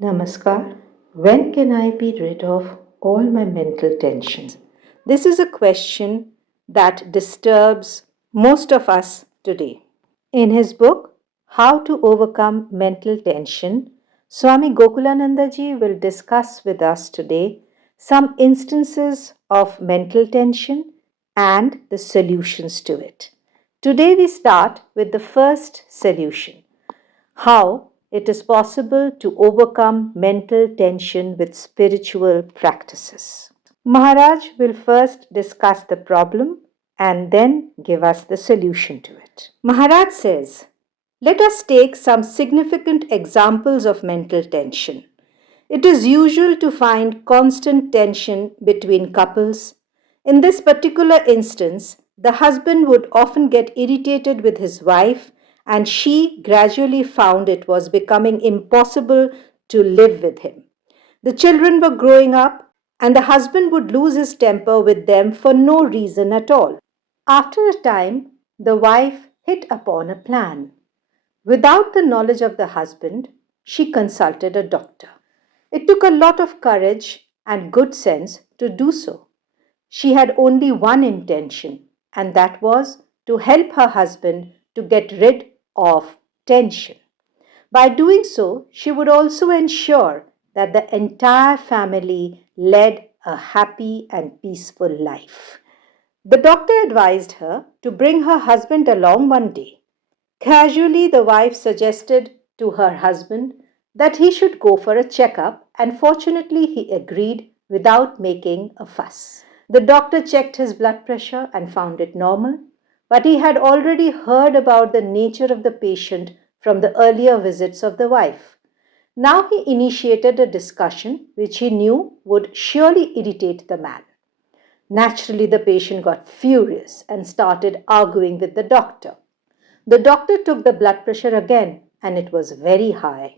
Namaskar. When can I be rid of all my mental tensions? This is a question that disturbs most of us today. In his book, How to Overcome Mental Tension, Swami Gokulanadaji will discuss with us today some instances of mental tension and the solutions to it. Today, we start with the first solution: how it is possible to overcome mental tension with spiritual practices. Maharaj will first discuss the problem and then give us the solution to it. Maharaj says, let us take some significant examples of mental tension. It is usual to find constant tension between couples. In this particular instance, the husband would often get irritated with his wife, and she gradually found it was becoming impossible to live with him. The children were growing up, and the husband would lose his temper with them for no reason at all. After a time, the wife hit upon a plan. Without the knowledge of the husband, she consulted a doctor. It took a lot of courage and good sense to do so. She had only one intention, and that was to help her husband to get rid of tension. By doing so, she would also ensure that the entire family led a happy and peaceful life. The doctor advised her to bring her husband along one day. Casually, the wife suggested to her husband that he should go for a checkup, and fortunately, he agreed without making a fuss. The doctor checked his blood pressure and found it normal, but he had already heard about the nature of the patient from the earlier visits of the wife. Now he initiated a discussion which he knew would surely irritate the man. Naturally, the patient got furious and started arguing with the doctor. The doctor took the blood pressure again, and it was very high.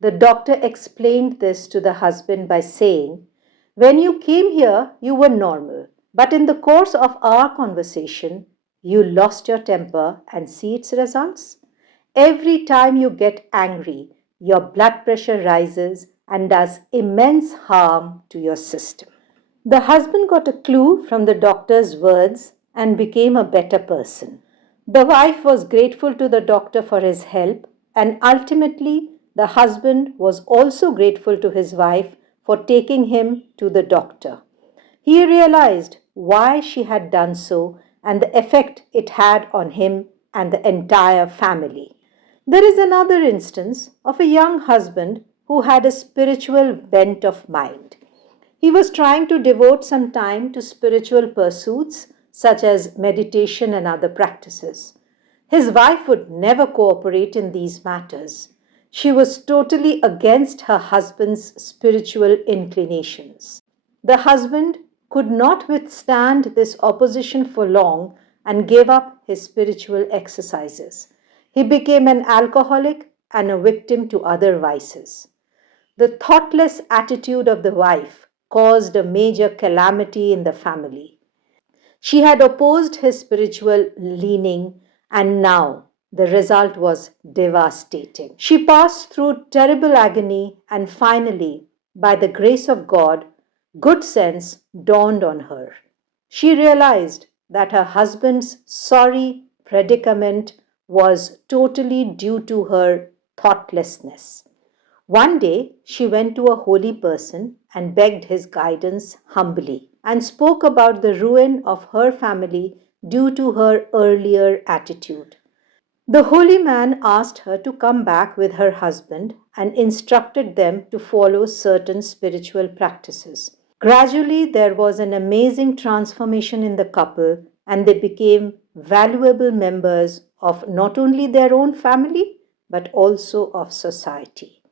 The doctor explained this to the husband by saying, when you came here, you were normal, but in the course of our conversation, you lost your temper, and see its results. Every time you get angry, your blood pressure rises and does immense harm to your system. The husband got a clue from the doctor's words and became a better person. The wife was grateful to the doctor for his help, and ultimately, the husband was also grateful to his wife for taking him to the doctor. He realized why she had done so and the effect it had on him and the entire family. There is another instance of a young husband who had a spiritual bent of mind. He was trying to devote some time to spiritual pursuits such as meditation and other practices. His wife would never cooperate in these matters. She was totally against her husband's spiritual inclinations. The husband could not withstand this opposition for long and gave up his spiritual exercises. He became an alcoholic and a victim to other vices. The thoughtless attitude of the wife caused a major calamity in the family. She had opposed his spiritual leaning, and now the result was devastating. She passed through terrible agony, and finally, by the grace of God, good sense dawned on her. She realized that her husband's sorry predicament was totally due to her thoughtlessness. One day she went to a holy person and begged his guidance humbly and spoke about the ruin of her family due to her earlier attitude. The holy man asked her to come back with her husband and instructed them to follow certain spiritual practices. Gradually, there was an amazing transformation in the couple, and they became valuable members of not only their own family but also of society.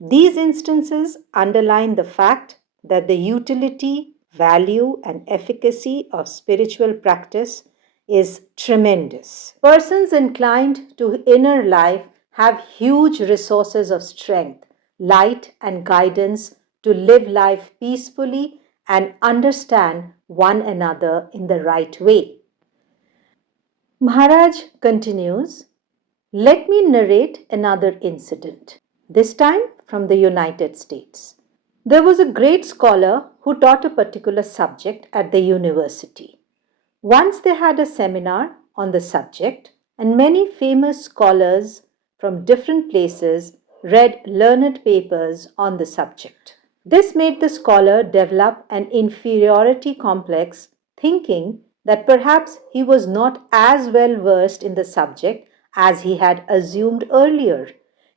These instances underline the fact that the utility, value, and efficacy of spiritual practice is tremendous. Persons inclined to inner life have huge resources of strength, light, and guidance to live life peacefully and understand one another in the right way. Maharaj continues, let me narrate another incident. This time from the United States. There was a great scholar who taught a particular subject at the university. Once they had a seminar on the subject, and many famous scholars from different places read learned papers on the subject. This made the scholar develop an inferiority complex, thinking that perhaps he was not as well versed in the subject as he had assumed earlier.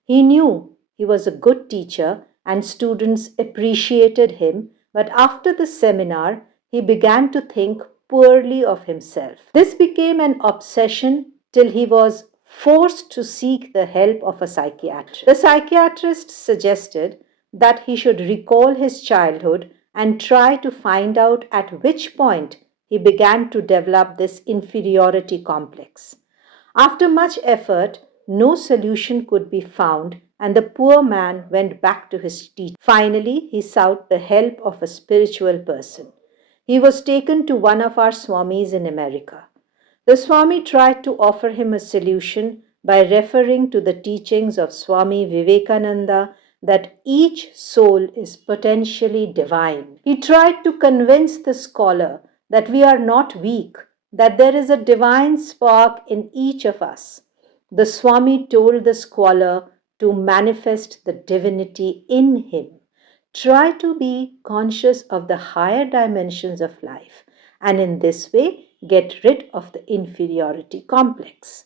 He knew he was a good teacher and students appreciated him, but after the seminar, he began to think poorly of himself. This became an obsession till he was forced to seek the help of a psychiatrist. The psychiatrist suggested that he should recall his childhood and try to find out at which point he began to develop this inferiority complex. After much effort, no solution could be found, and the poor man went back to his teacher. Finally, he sought the help of a spiritual person. He was taken to one of our Swamis in America. The Swami tried to offer him a solution by referring to the teachings of Swami Vivekananda that each soul is potentially divine. He tried to convince the scholar that we are not weak, that there is a divine spark in each of us. The Swami told the scholar to manifest the divinity in him. Try to be conscious of the higher dimensions of life, and in this way get rid of the inferiority complex.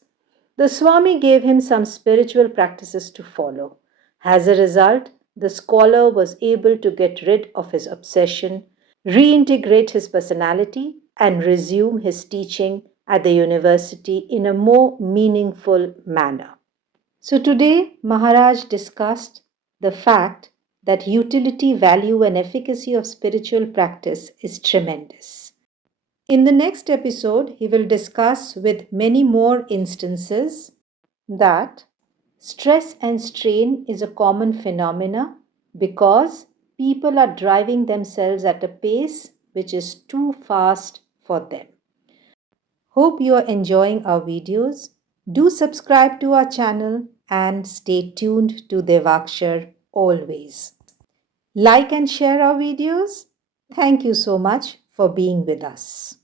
The Swami gave him some spiritual practices to follow. As a result, the scholar was able to get rid of his obsession, reintegrate his personality, and resume his teaching at the university in a more meaningful manner. So today, Maharaj discussed the fact that utility, value, and efficacy of spiritual practice is tremendous. In the next episode, he will discuss with many more instances that stress and strain is a common phenomena because people are driving themselves at a pace which is too fast for them. Hope you are enjoying our videos. Do subscribe to our channel and stay tuned to Devakshar always. Like and share our videos. Thank you so much for being with us.